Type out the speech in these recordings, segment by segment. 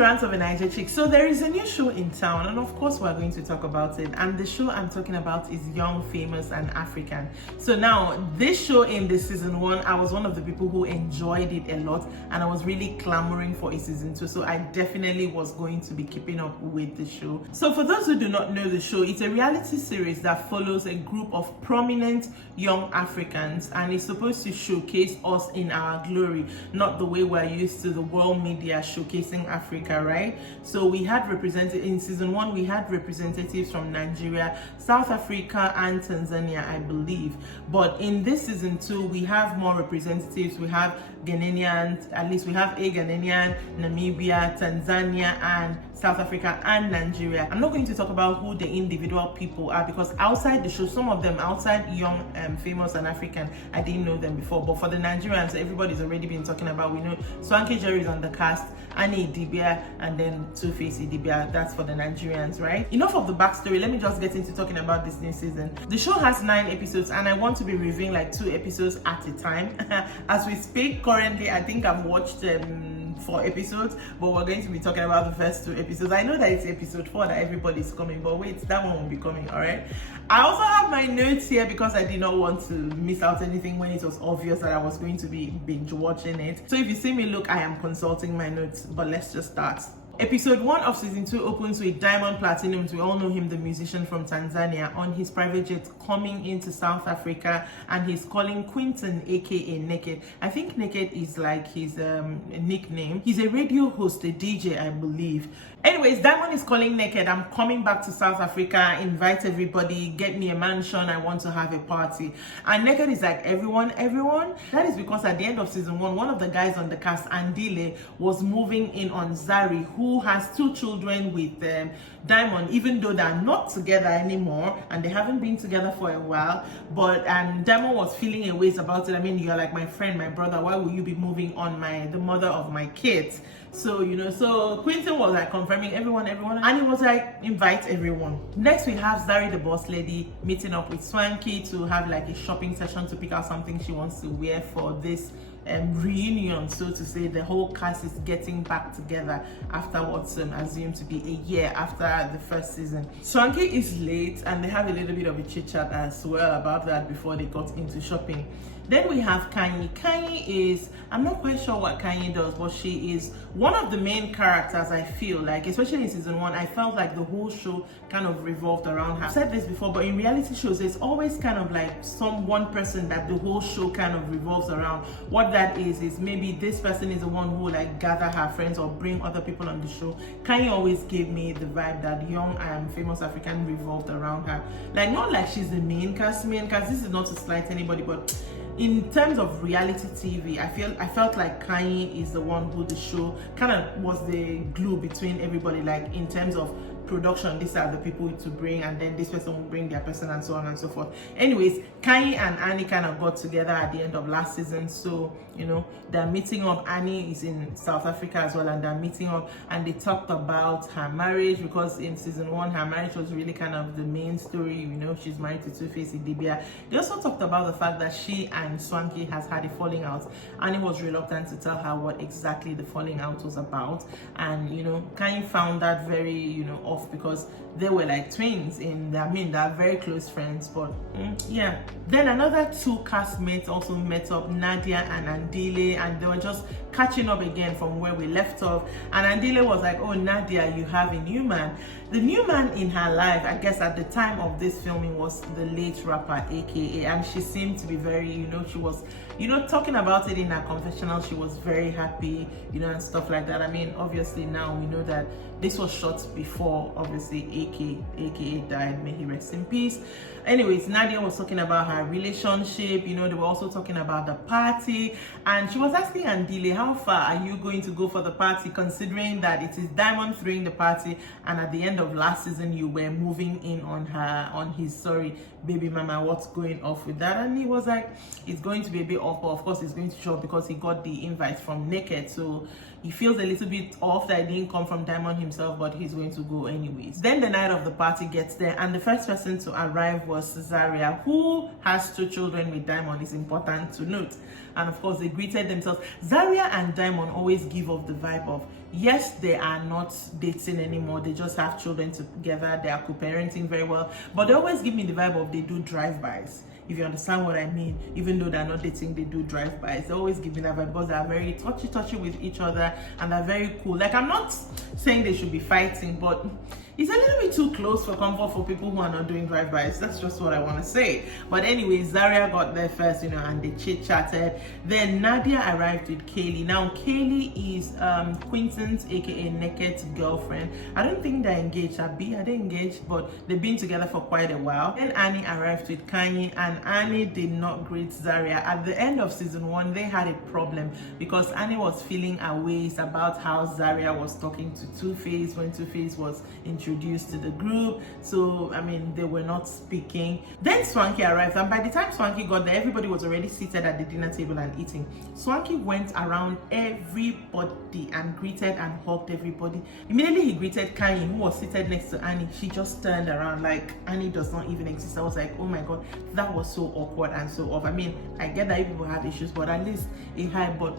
to Rants of a Naija Chic. So there is a new show in town, and of course we're going to talk about it. And the show I'm talking about is Young, Famous and African. So now, this show in the season 1, I was one of the people who enjoyed it a lot, and I was really clamoring for a season 2. So I definitely was going to be keeping up with the show. So for those who do not know the show, it's a reality series that follows a group of prominent young Africans, and it's supposed to showcase us in our glory, not the way we're used to the world media showcasing Africa, right? So we had represented in season 1, we had representatives from Nigeria, South Africa and Tanzania, I believe. But in this season 2, we have more representatives. We have Ghanaians, at least we have a Ghanaian, Namibia, Tanzania and South Africa and Nigeria. I'm not going to talk about who the individual people are, because outside the show, some of them outside Young, Famous and African, I didn't know them before. But for the Nigerians, everybody's already been talking about. We know Swanky Jerry's on the cast, Annie Idibia, and then Two-Face Idibia. That's for the Nigerians, right? Enough of the backstory. Let me just get into talking about this new season. The show has 9 episodes, and I want to be reviewing like 2 episodes at a time. As we speak currently, I think I've watched 4 episodes, but we're going to be talking about the first 2 episodes. I know that it's episode 4 that everybody's coming, but wait, that one will be coming. All right, I also have my notes here because I did not want to miss out anything when it was obvious that I was going to be binge watching it. So if you see me look, I am consulting my notes, but let's just start. Episode 1 of season 2 opens with Diamond Platnumz, we all know him, the musician from Tanzania, on his private jet coming into South Africa, and he's calling Quinton, aka Naked. I think Naked is like his nickname. He's a radio host, a DJ, I believe. Anyways, Diamond is calling Naked, I'm coming back to South Africa, invite everybody, get me a mansion, I want to have a party. And Naked is like, everyone? That is because at the end of season 1, one of the guys on the cast, Andile, was moving in on Zari, who has 2 children with Diamond, even though they're not together anymore and they haven't been together for a while. But Diamond was feeling a ways about it. I mean, you're like my friend, my brother, why will you be moving on the mother of my kids? So, you know, so Quinton was like confirming everyone, and he was like, invite everyone. Next, we have Zari, the boss lady, meeting up with Swanky to have like a shopping session to pick out something she wants to wear for this reunion, so to say. The whole cast is getting back together after what's assumed to be a year after the first season. Swanky is late, and they have a little bit of a chit chat as well about that before they got into shopping. Then we have Kanye. Kanye is, I'm not quite sure what Kanye does, but she is one of the main characters, I feel like, especially in season 1. I felt like the whole show kind of revolved around her. I've said this before, but in reality shows, it's always kind of like one person that the whole show kind of revolves around. What that is maybe this person is the one who like gather her friends or bring other people on the show. Kanye always gave me the vibe that Young and Famous African revolved around her. Like, not like she's the main cast. This is not to slight anybody, but in terms of reality TV, I felt like Kanye is the one who the show kind of was the glue between everybody. Like, in terms of production, these are the people to bring, and then this person will bring their person, and so on and so forth. Anyways, Kanye and Annie kind of got together at the end of last season, so you know, they're meeting up. Annie is in South Africa as well, and they're meeting up, and they talked about her marriage, because in season 1 her marriage was really kind of the main story. You know, she's married to Two-Face Idibia. They also talked about the fact that she and Swanky has had a falling out. Annie was reluctant to tell her what exactly the falling out was about, and you know, Kanye found that very, you know, off, because they were like twins they're very close friends. But yeah. Then another 2 castmates also met up, Nadia and Andile, and they were just catching up again from where we left off. And Andile was like, oh Nadia, you have a new man. The new man in her life, I guess at the time of this filming, was the late rapper AKA, and she seemed to be very, you know, she was, you know, talking about it in her confessional. She was very happy, you know, and stuff like that. I mean, obviously now we know that this was shot before, obviously, AKA died. May he rest in peace. Anyways, Nadia was talking about her relationship. You know, they were also talking about the party, and she was asking Andile, how far are you going to go for the party, considering that it is Diamond throwing the party, and at the end of last season you were moving in on his baby mama. What's going off with that? And he was like, it's going to be a bit off, but of course it's going to show because he got the invite from Naked, so he feels a little bit off that it didn't come from Diamond himself, but he's going to go anyways. Then the night of the party gets there, and the first person to arrive was Zaria, who has 2 children with Diamond, is important to note. And of course, they greeted themselves. Zaria and Diamond always give off the vibe of, Yes, they are not dating anymore. They just have children together. They are co-parenting very well. But they always give me the vibe of they do drive-bys. If you understand what I mean, even though they're not dating, they do drive-bys. They always give me that vibe because they are very touchy with each other and they're very cool. Like, I'm not saying they should be fighting, but it's a little bit too close for comfort for people who are not doing drive-bys. That's just what I want to say. But anyway, Zaria got there first, and they chit-chatted. Then Nadia arrived with Kaylee. Now, Kaylee is Quinton's, aka Naked's girlfriend. I don't think they're engaged. Are they engaged? But they've been together for quite a while. Then Annie arrived with Kanye, and Annie did not greet Zaria. At the end of season 1, they had a problem because Annie was feeling a ways about how Zaria was talking to Two-Face when Two-Face was introduced to the group. So I mean, they were not speaking. Then Swanky arrived, and by the time Swanky got there, everybody was already seated at the dinner table and eating. Swanky went around everybody and greeted and hugged everybody. Immediately he greeted Kanye, who was seated next to Annie. She just turned around like Annie does not even exist. I was like, oh my god, that was so awkward and so off. I mean, I get that people have issues, but at least it had. But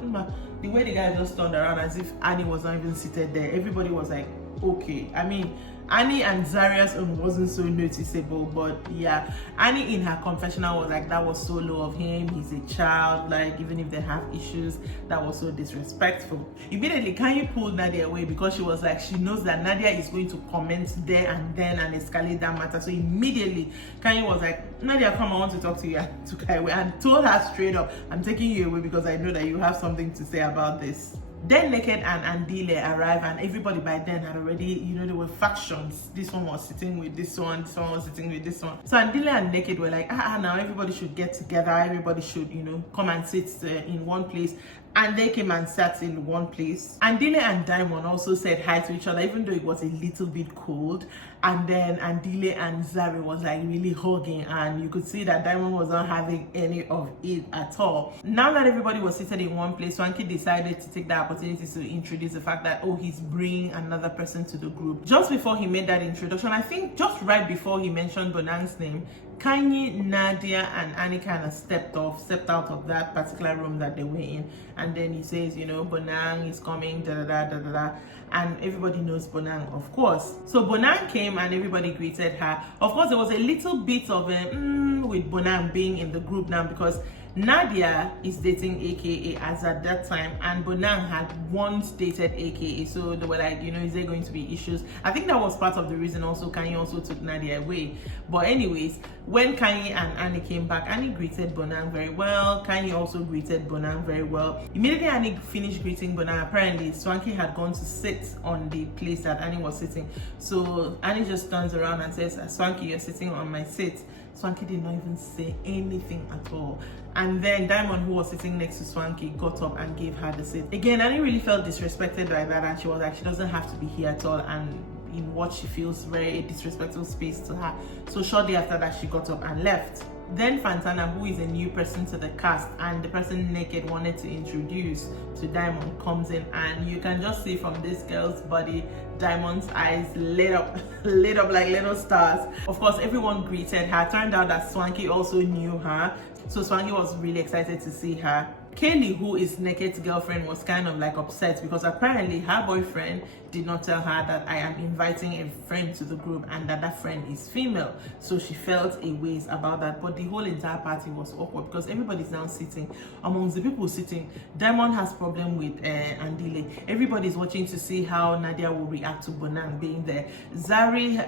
the way the guy just turned around as if Annie was not even seated there, everybody was like, okay. I mean, Annie and Zaria's own wasn't so noticeable, but yeah, Annie in her confessional was like, that was so low of him, he's a child, like even if they have issues, that was so disrespectful. Immediately Kanye pulled Nadia away because she was like, she knows that Nadia is going to comment there and then and escalate that matter. So immediately Kanye was like, Nadia, come, I want to talk to you, and took her away and told her straight up, I'm taking you away because I know that you have something to say about this. Then Naked and Andile arrived, and everybody by then had already, there were factions. This one was sitting with this one was sitting with this one. So Andile and Naked were like, now everybody should get together, everybody should, come and sit in one place. And they came and sat in one place. Andile and Diamond also said hi to each other, even though it was a little bit cold. And then Andile and Zari was like really hugging, and you could see that Diamond was not having any of it at all. Now that everybody was seated in one place, Swanky decided to take the opportunity to introduce the fact that, he's bringing another person to the group. Just before he made that introduction, I think just right before he mentioned Bonang's name, Kanye, Nadia, and Annie kind of stepped out of that particular room that they were in. And then he says, Bonang is coming, da-da-da. And everybody knows Bonang, of course. So Bonang came and everybody greeted her. Of course, there was a little bit of with Bonang being in the group now because Nadia is dating AKA as at that time, and Bonang had once dated AKA, so they were like, is there going to be issues? I think that was part of the reason also Kanye also took Nadia away. But anyways, when Kanye and Annie came back, Annie greeted Bonang very well. Kanye also greeted Bonang very well. Immediately Annie finished greeting Bonang, apparently Swanky had gone to sit on the place that Annie was sitting. So Annie just turns around and says, Swanky, you're sitting on my seat. Swanky did not even say anything at all. And then Diamond, who was sitting next to Swanky, got up and gave her the seat. Again, Annie really felt disrespected by that, and she was like, she doesn't have to be here at all, and in what she feels very a disrespectful space to her. So shortly after that, she got up and left. Then Fantana, who is a new person to the cast and the person Naked wanted to introduce to Diamond, comes in, and you can just see from this girl's body, Diamond's eyes lit up like little stars. Of course, everyone greeted her. Turned out that Swanky also knew her, so Swanky was really excited to see her. Kaylee, who is Naked's girlfriend, was kind of like upset because apparently her boyfriend did not tell her that I am inviting a friend to the group and that friend is female. So she felt a ways about that. But the whole entire party was awkward because everybody's now sitting. Amongst the people sitting, Diamond has problem with Andile. Everybody's watching to see how Nadia will react to Bonang being there. Zari,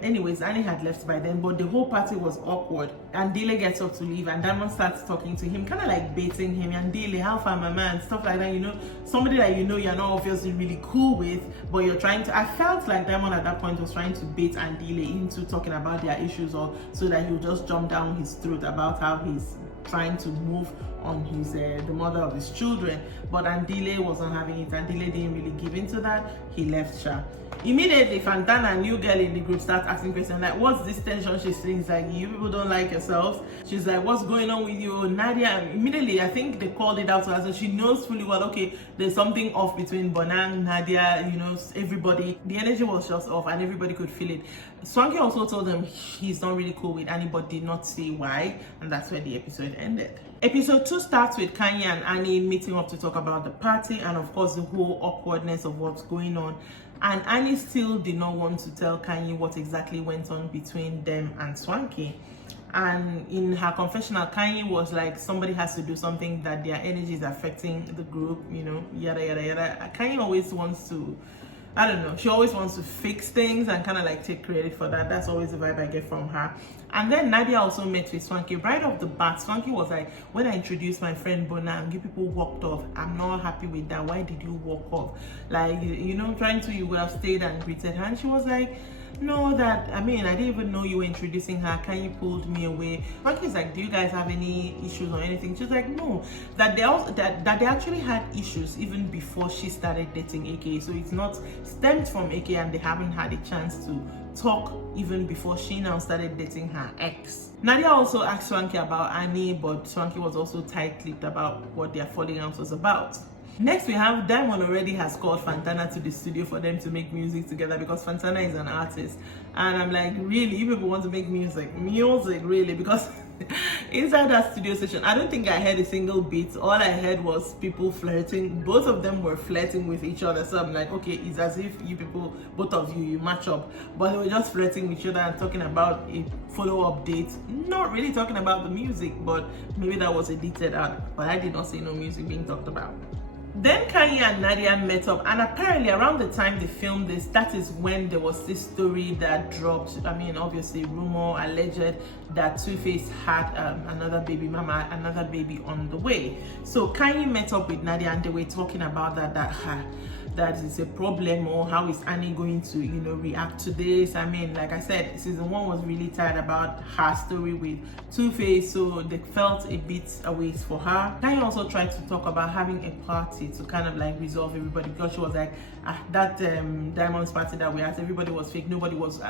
anyways, Annie had left by then, but the whole party was awkward. Andile gets up to leave, and Diamond starts talking to him, kind of like baiting him. Andile, how far, my man? Stuff like that, somebody that you're not obviously really cool with, but you're trying to. I felt like Diamond at that point was trying to bait Andile into talking about their issues, or so that he'll just jump down his throat about how he's trying to move on his the mother of his children. But Andile wasn't having it. Andile didn't really give into that. He left Sha. Immediately, Fantana, new girl in the group, starts asking questions like, what's this tension she's feeling? It's like, you people don't like yourselves. She's like, what's going on with you? Nadia, immediately, I think they called it out to her, so she knows fully well, okay, there's something off between Bonang, Nadia, everybody. The energy was just off and everybody could feel it. Swanky also told them he's not really cool with Annie, but did not say why, and that's where the episode episode ended. Episode 2 starts with Kanye and Annie meeting up to talk about the party and of course the whole awkwardness of what's going on. And Annie still did not want to tell Kanye what exactly went on between them and Swanky. And in her confessional, Kanye was like, somebody has to do something, that their energy is affecting the group, you know, yada yada yada. Kanye always wants to, I don't know, she always wants to fix things and kind of like take credit for that. That's always the vibe I get from her. And then Naija also met with Swanky. Right off the bat, Swanky was like, when I introduced my friend Bonam, you people walked off. I'm not happy with that. Why did you walk off? Like, you know, trying to, you would have stayed and greeted her. And she was like, no, that, I mean, I didn't even know you were introducing her. Kanye pulled me away. Swanky's like, do you guys have any issues or anything? She's like, no, that they also, that they actually had issues even before she started dating AK. So it's not stemmed from AK and they haven't had a chance to talk even before she now started dating her ex. Naija also asked Swanky about Annie, but Swanky was also tight-lipped about what their falling out was about. Next, we have Diamond already has called Fantana to the studio for them to make music together because Fantana is an artist. And I'm like, really? You people want to make music? Music, really? Because inside that studio session, I don't think I heard a single beat. All I heard was people flirting. Both of them were flirting with each other. So I'm like, okay, it's as if you people, both of you match up. But they were just flirting with each other and talking about a follow-up date. Not really talking about the music, but maybe that was edited out. But I did not see no music being talked about. Then Kanye and Naija met up, and apparently around the time they filmed this, that is when there was this story that dropped. I mean, obviously rumor, alleged, that Two-Face had another baby mama, another baby on the way. So Kanye met up with Naija and they were talking about that is a problem, or how is Annie going to, you know, react to this. I mean, like I said, season 1 was really tired about her story with Two-Face, so they felt a bit away for her. Kanye also tried to talk about having a party to kind of like resolve everybody, because she was like, that Diamond's party that we had, everybody was fake, nobody was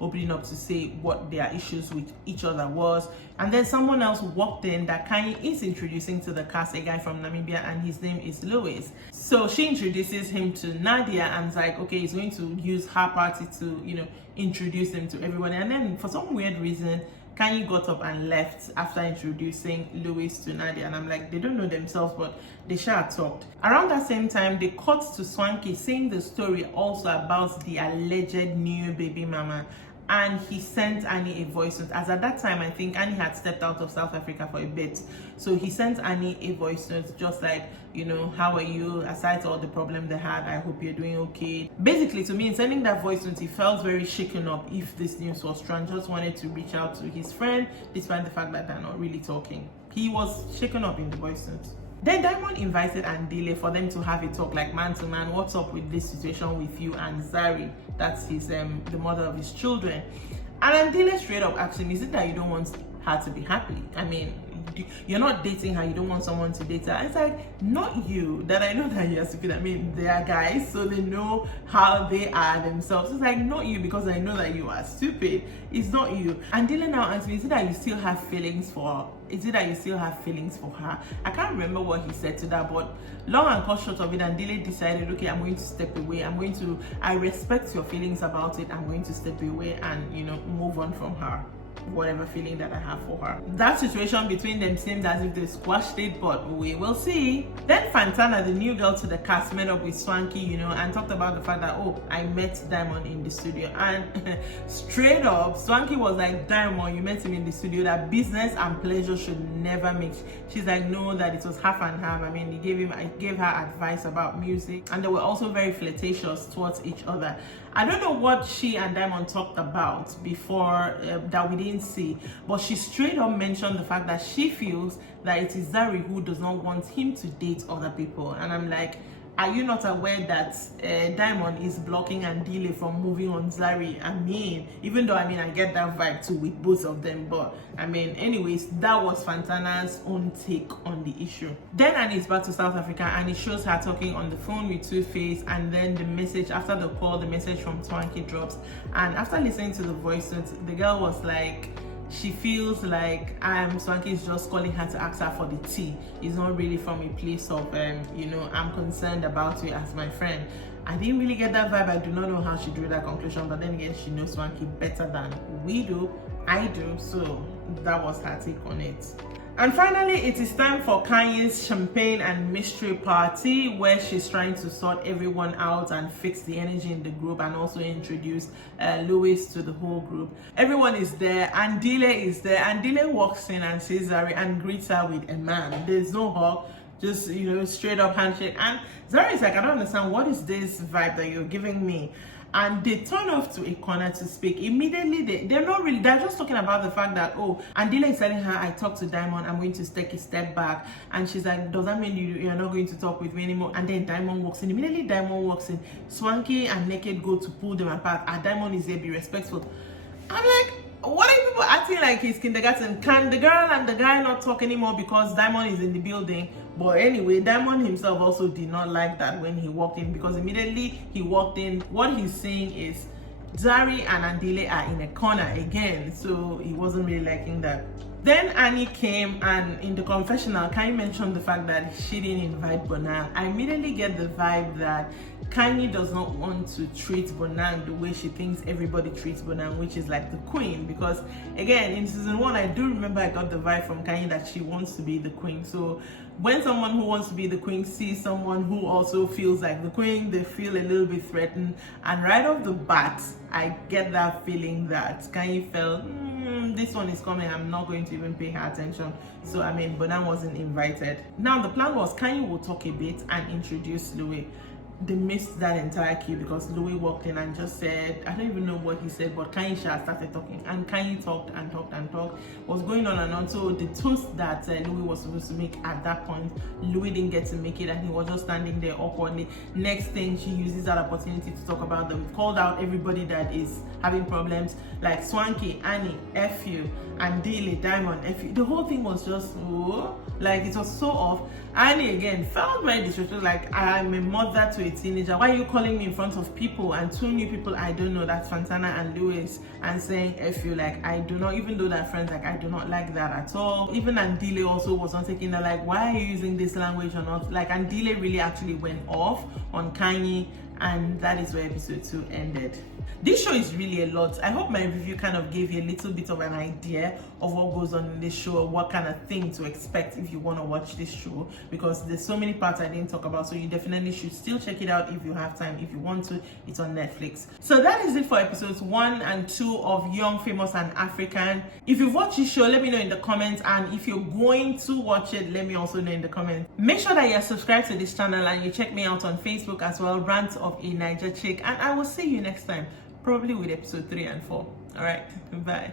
opening up to say what their issues with each other was. And then someone else walked in that Kanye is introducing to the cast, a guy from Namibia, and his name is Louis. So she introduces him to Naija and is like, okay, he's going to use her party to, you know, introduce him to everybody. And then for some weird reason, Kanye got up and left after introducing Louis to Naija, and I'm like, they don't know themselves, but they sure talked. Around that same time, they cut to Swanky saying the story also about the alleged new baby mama, and he sent Annie a voice note. As at that time, I think Annie had stepped out of South Africa for a bit, so he sent Annie a voice note just like, you know, how are you, aside all the problem they had, I hope you're doing okay. Basically, to me, in sending that voice note, he felt very shaken up if this news was true, and just wanted to reach out to his friend despite the fact that they're not really talking. He was shaken up in the voice note. Then Diamond invited Andile for them to have a talk, like man to man. What's up with this situation with you and Zari? That's his the mother of his children. And Andile straight up asked him, is it that you don't want her to be happy? I mean, you're not dating her, you don't want someone to date her. It's like, not you, that I know that you're stupid. I mean, they are guys, so they know how they are themselves. It's like, not you, because I know that you are stupid. It's not you. And Dylan now asked me, is it that you still have feelings for her? Is it that you still have feelings for her? I can't remember what he said to that, but long and cut short of it, and Dylan decided, okay, I'm going to step away. I respect your feelings about it. I'm going to step away and, you know, move on from her, whatever feeling that I have for her. That situation between them seemed as if they squashed it, but we will see. Then Fantana, the new girl to the cast, met up with Swanky, you know, and talked about the fact that, oh, I met Diamond in the studio. And straight up, Swanky was like, Diamond, you met him in the studio, that business and pleasure should never mix. She's like, no, that it was half and half. I mean, I gave her advice about music, and they were also very flirtatious towards each other. I don't know what she and Diamond talked about before that we didn't see, but she straight up mentioned the fact that she feels that it is Zari who does not want him to date other people. And I'm like, are you not aware that Diamond is blocking Andile from moving on Zari? I mean, even though, I mean, I get that vibe too with both of them, but I mean, anyways, that was Fantana's own take on the issue. Then Annie's back to South Africa, and it shows her talking on the phone with Two-Face, and then the message after the call, the message from Swanky drops, and after listening to the voice note, the girl was like, she feels like Swanky is just calling her to ask her for the tea. It's not really from a place of, you know, I'm concerned about you as my friend. I didn't really get that vibe. I do not know how she drew that conclusion, but then again, she knows Swanky better than we do. I do, so that was her take on it. And finally, it is time for Kanye's champagne and mystery party, where she's trying to sort everyone out and fix the energy in the group, and also introduce Louis to the whole group. Everyone is there, and Dile is there, and Dile walks in and sees Zari and greets her with a man. There's no hug, just, you know, straight up handshake. And Zari is like, I don't understand, what is this vibe that you're giving me? And they turn off to a corner to speak. Immediately, they're not really, they're just talking about the fact that, oh, Andile is telling her, I talked to Diamond, I'm going to take a step back. And she's like, does that mean you're not going to talk with me anymore? And then Diamond walks in. Immediately, Diamond walks in. Swanky and Naked go to pull them apart. And Diamond is there, be respectful. I'm like, what are people acting like it's kindergarten? Can the girl and the guy not talk anymore because Diamond is in the building? But anyway, Diamond himself also did not like that when he walked in, because immediately he walked in, what he's saying is Zari and Andile are in a corner again, so he wasn't really liking that. Then Annie came, and in the confessional, Kanye mentioned the fact that she didn't invite Bonang. I immediately get the vibe that Kanye does not want to treat Bonang the way she thinks everybody treats Bonang, which is like the queen. Because again, in season 1, I do remember I got the vibe from Kanye that she wants to be the queen. So when someone who wants to be the queen sees someone who also feels like the queen, they feel a little bit threatened. And right off the bat, I get that feeling that Kanye felt, this one is coming, I'm not going to even pay her attention. So I mean, Bonang wasn't invited. Now the plan was Kanye will talk a bit and introduce Louis. They missed that entire cue because Louis walked in and just said, I don't even know what he said, but Kanye started talking, and Kanye talked and talked and talked, was going on and on. So the toast that Louis was supposed to make at that point, Louis didn't get to make it, and he was just standing there awkwardly. Next thing, she uses that opportunity to talk about them, called out everybody that is having problems, like Swanky, Annie, FU, and Dile, Diamond, FU. The whole thing was just, oh, like it was so off. Annie again felt very disrespectful, like, I'm a mother to a teenager, why are you calling me in front of people and 2 new people I don't know, that's Fantana and Louis, and saying F you? Like, I do not, even though they're friends, like, I do not like that at all. Even Andile also was not taking that, like, why are you using this language or not? Like, Andile really actually went off on Kanye, and that is where episode 2 ended. This show is really a lot. I hope my review kind of gave you a little bit of an idea of what goes on in this show, what kind of thing to expect if you want to watch this show, because there's so many parts I didn't talk about, so you definitely should still check it out if you have time. If you want to, it's on Netflix. So that is it for episodes 1 and 2 of Young, Famous and African. If you've watched this show, let me know in the comments, and if you're going to watch it, let me also know in the comments. Make sure that you're subscribed to this channel and you check me out on Facebook as well, Rants of a Naija Chic, and I will see you next time, probably with episode 3 and 4. All right, bye.